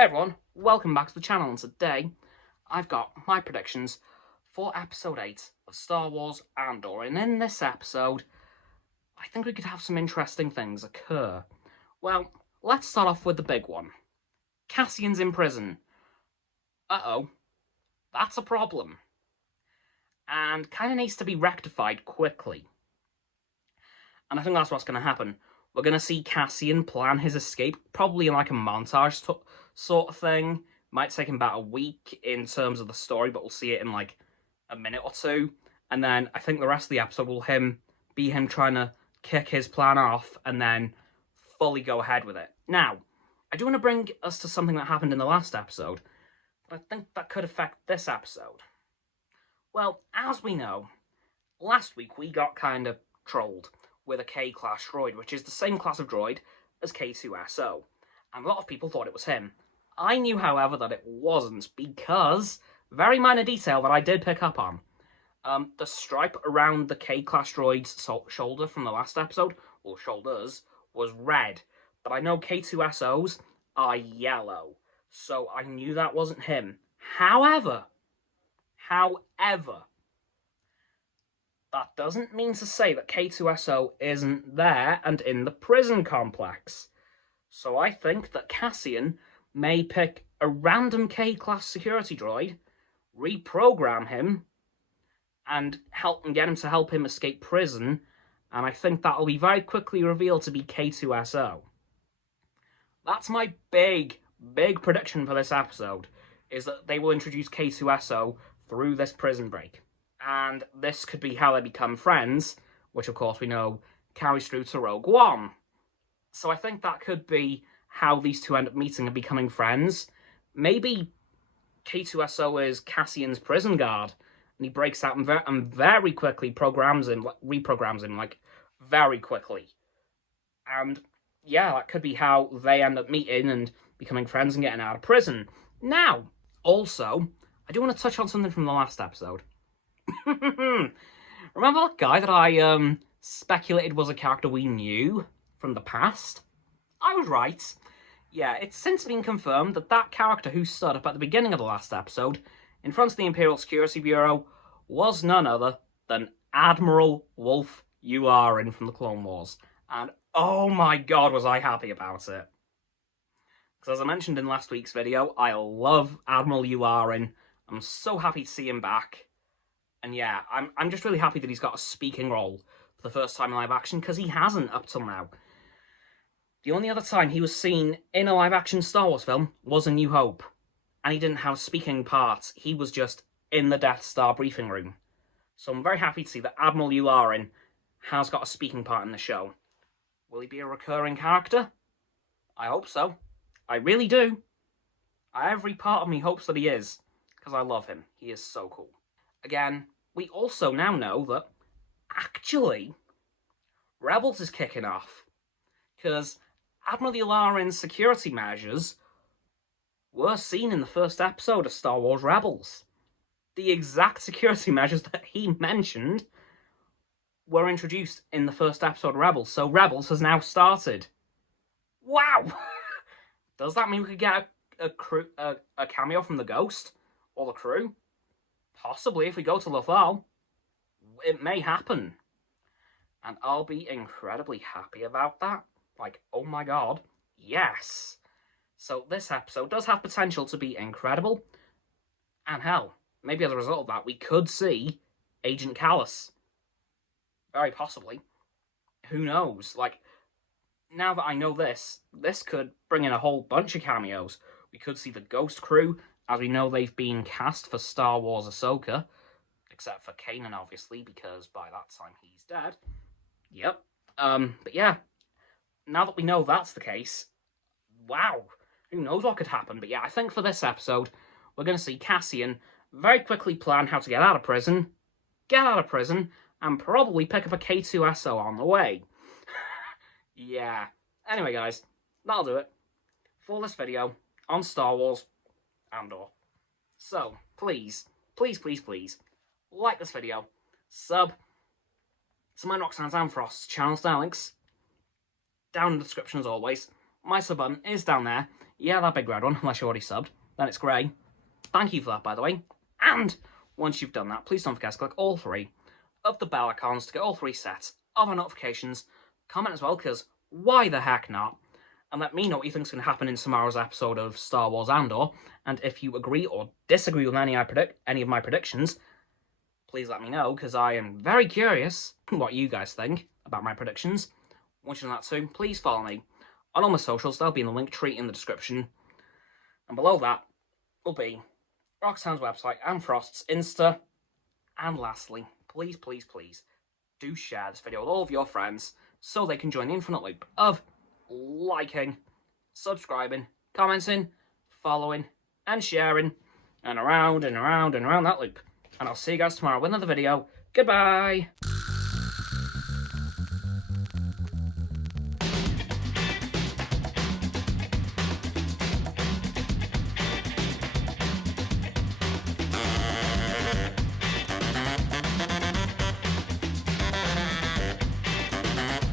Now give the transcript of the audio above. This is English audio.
Hey everyone, welcome back to the channel, and today I've got my predictions for episode 8 of Star Wars Andor, and in this episode I think we could have some interesting things occur. Well, let's start off with the big one. Cassian's in prison. Uh-oh, that's a problem. And kind of needs to be rectified quickly. And I think that's what's going to happen. We're going to see Cassian plan his escape, probably in like a montage sort of thing. Might take him about a week in terms of the story, but we'll see it in like a minute or two. And then I think the rest of the episode will be him trying to kick his plan off and then fully go ahead with it. Now, I do want to bring us to something that happened in the last episode, but I think that could affect this episode. Well, as we know, last week we got kind of trolled with a K-class droid, which is the same class of droid as K2SO. And a lot of people thought it was him. I knew, however, that it wasn't, because, very minor detail that I did pick up on, the stripe around the K-class droid's shoulder from the last episode, or shoulders, was red. But I know K2SO's are yellow, so I knew that wasn't him. However, that doesn't mean to say that K2SO isn't there and in the prison complex. So I think that Cassian may pick a random K-class security droid, reprogram him, and get him to help him escape prison, and I think that'll be very quickly revealed to be K2SO. That's my big prediction for this episode, is that they will introduce K2SO through this prison break. And this could be how they become friends, which of course we know carries through to Rogue One. So I think that could be how these two end up meeting and becoming friends. Maybe K2SO is Cassian's prison guard, and he breaks out and very quickly reprograms him, like, very quickly. And yeah, that could be how they end up meeting and becoming friends and getting out of prison. Now, also, I do want to touch on something from the last episode. Remember that guy that I speculated was a character we knew from the past? I was right. Yeah, it's since been confirmed that that character who stood up at the beginning of the last episode in front of the Imperial Security Bureau was none other than Admiral Wolf Yularen from the Clone Wars. And oh my god, was I happy about it. Because as I mentioned in last week's video, I love Admiral Yularen. I'm so happy to see him back. And yeah, I'm just really happy that he's got a speaking role for the first time in live action, because he hasn't up till now. The only other time he was seen in a live action Star Wars film was A New Hope, and he didn't have speaking parts. He was just in the Death Star briefing room. So I'm very happy to see that Admiral Yularen has got a speaking part in the show. Will he be a recurring character? I hope so. I really do. Every part of me hopes that he is, because I love him. He is so cool. Again, we also now know that, actually, Rebels is kicking off, because Admiral Yularen's security measures were seen in the first episode of Star Wars Rebels. The exact security measures that he mentioned were introduced in the first episode of Rebels, so Rebels has now started. Wow! Does that mean we could get a cameo from the Ghost, or the crew? Possibly, if we go to Lothal. It may happen. And I'll be incredibly happy about that. Like, oh my god, yes. So this episode does have potential to be incredible. And hell, maybe as a result of that, we could see Agent Kallus. Very possibly. Who knows? Like, now that I know this could bring in a whole bunch of cameos. We could see the Ghost crew, as we know they've been cast for Star Wars Ahsoka. Except for Kanan, obviously, because by that time he's dead. Yep. But yeah, now that we know that's the case, wow, who knows what could happen. But yeah, I think for this episode, we're going to see Cassian very quickly plan how to get out of prison, and probably pick up a K2SO on the way. Yeah. Anyway, guys, that'll do it for this video on Star Wars Andor. So, please, like this video, sub to my Roxo and Frost's channel, links down in the description as always. my sub button is down there. Yeah, that big red one, unless you're already subbed. Then it's grey. Thank you for that, by the way. And once you've done that, please don't forget to click all 3 of the bell icons to get all 3 sets of our notifications. Comment as well, because why the heck not? And let me know what you think is going to happen in tomorrow's episode of Star Wars Andor. And if you agree or disagree with any of my predictions, please let me know, because I am very curious what you guys think about my predictions. Once you've done that too, please follow me on all my socials. They'll be in the link tree in the description. And below that will be Roxanne's website and Frost's Insta. And lastly, please, please, please, do share this video with all of your friends so they can join the infinite loop of liking, subscribing, commenting, following, and sharing, and around and around and around that loop. And I'll see you guys tomorrow with another video. Goodbye!